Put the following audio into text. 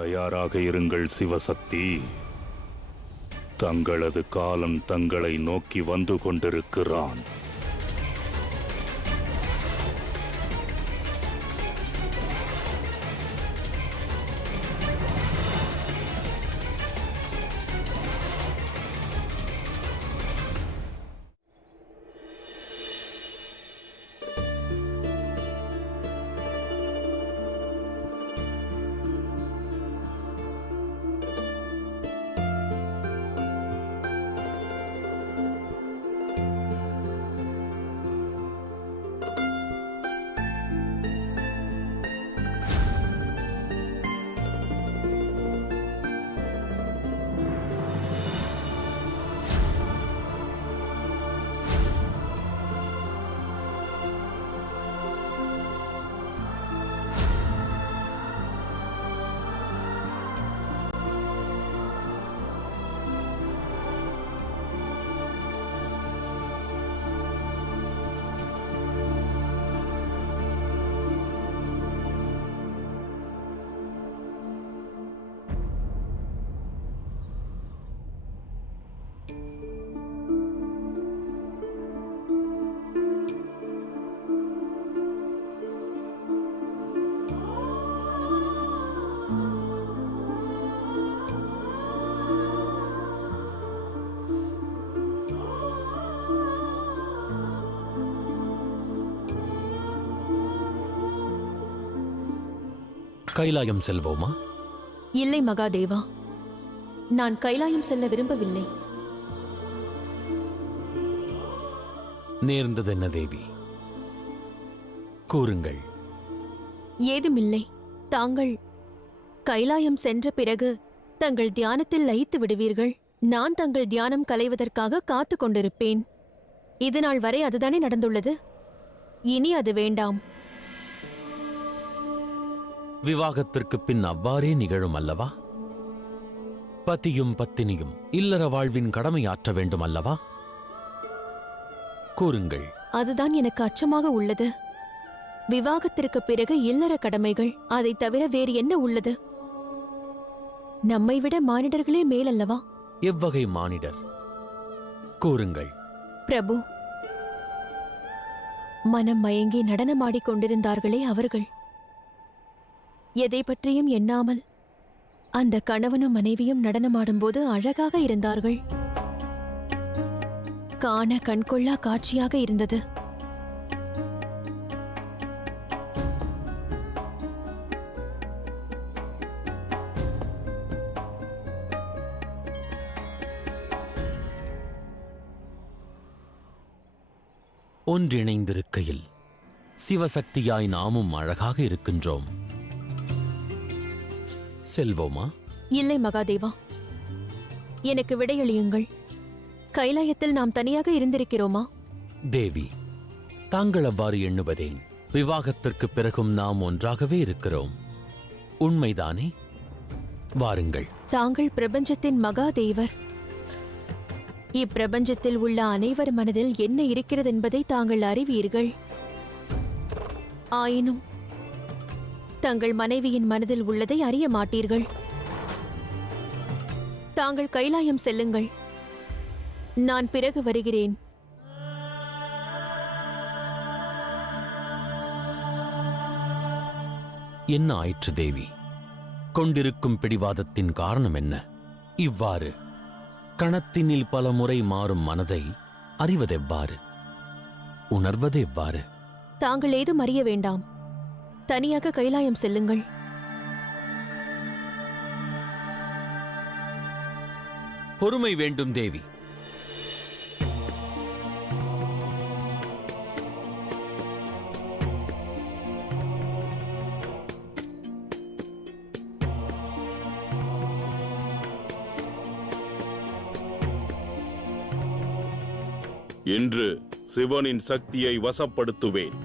தயாராக இருங்கள் சிவசக்தி. தங்களது காலம் தங்களை நோக்கி வந்து கொண்டிருக்கிறான். கைலாயம் செல்வோமா? இல்லை மகாதேவா, நான் கைலாயம் செல்ல விரும்பவில்லை. நேர்ந்தது என்ன தேவி? கூறுங்கள். ஏதுமில்லை. தாங்கள் கைலாயம் சென்ற பிறகு தங்கள் தியானத்தில் லயித்து விடுவீர்கள். நான் தங்கள் தியானம் கலைவதற்காக காத்து கொண்டிருப்பேன். இதுநாள் வரை அதுதானே நடந்துள்ளது. இனி அது வேண்டாம். விவாகத்திற்கு பின் அவ்வாறே நிகழும் அல்லவா? பத்தியும் பத்தினியும் இல்லற வாழ்வின் கடமை ஆற்ற வேண்டும் அல்லவா? கூறுங்கள். அதுதான் எனக்கு அச்சமாக உள்ளது. விவாகத்திற்கு பிறகு இல்லற கடமைகள், அதை தவிர வேறு என்ன உள்ளது? நம்மை விட மானிடர்களே மேலல்லவா? எவ்வகை மானிடர்? கூறுங்கள். பிரபு, மனம் மயங்கி நடனமாடிக் கொண்டிருந்தார்களே அவர்கள். எதை பற்றியும் எண்ணாமல் அந்த கணவனும் மனைவியும் நடனமாடும்போது அழகாக இருந்தார்கள். காண கண்கொள்ளா காட்சியாக இருந்தது. ஒன்றிணைந்திருக்கையில் சிவசக்தியாய் நாமும் அழகாக இருக்கின்றோம். செல்வோமா? இல்லை மகாதேவா, எனக்கு விடையளியுங்கள். கைலாயத்தில் நாம் தனியாக இருந்திருக்கிறோமா? தேவி, தாங்கள் அவ்வாறு எண்ணுவதேன்? விவாகத்திற்கு பிறகும் நாம் ஒன்றாகவே இருக்கிறோம். உண்மைதானே? வாருங்கள். தாங்கள் பிரபஞ்சத்தின் மகாதேவர். இப்பிரபஞ்சத்தில் உள்ள அனைவர் மனதில் என்ன இருக்கிறது என்பதை தாங்கள் அறிவீர்கள். ஆயினும் தங்கள் மனைவியின் மனதில் உள்ளதை அறிய மாட்டீர்கள். தாங்கள் கைலாயம் செல்லுங்கள். நான் பிறகு வருகிறேன். என்ன ஆயிற்று தேவி? கொண்டிருக்கும் பிடிவாதத்தின் காரணம் என்ன? இவ்வாறு கணத்தினில் பல முறை மாறும் மனதை அறிவதெவ்வாறு? உணர்வதெவ்வாறு? தாங்கள் ஏதும் அறிய வேண்டாம். தனியாக கைலாயம் செல்லுங்கள். பொறுமை வேண்டும் தேவி. இன்று சிவனின் சக்தியை வசப்படுத்துவேன்.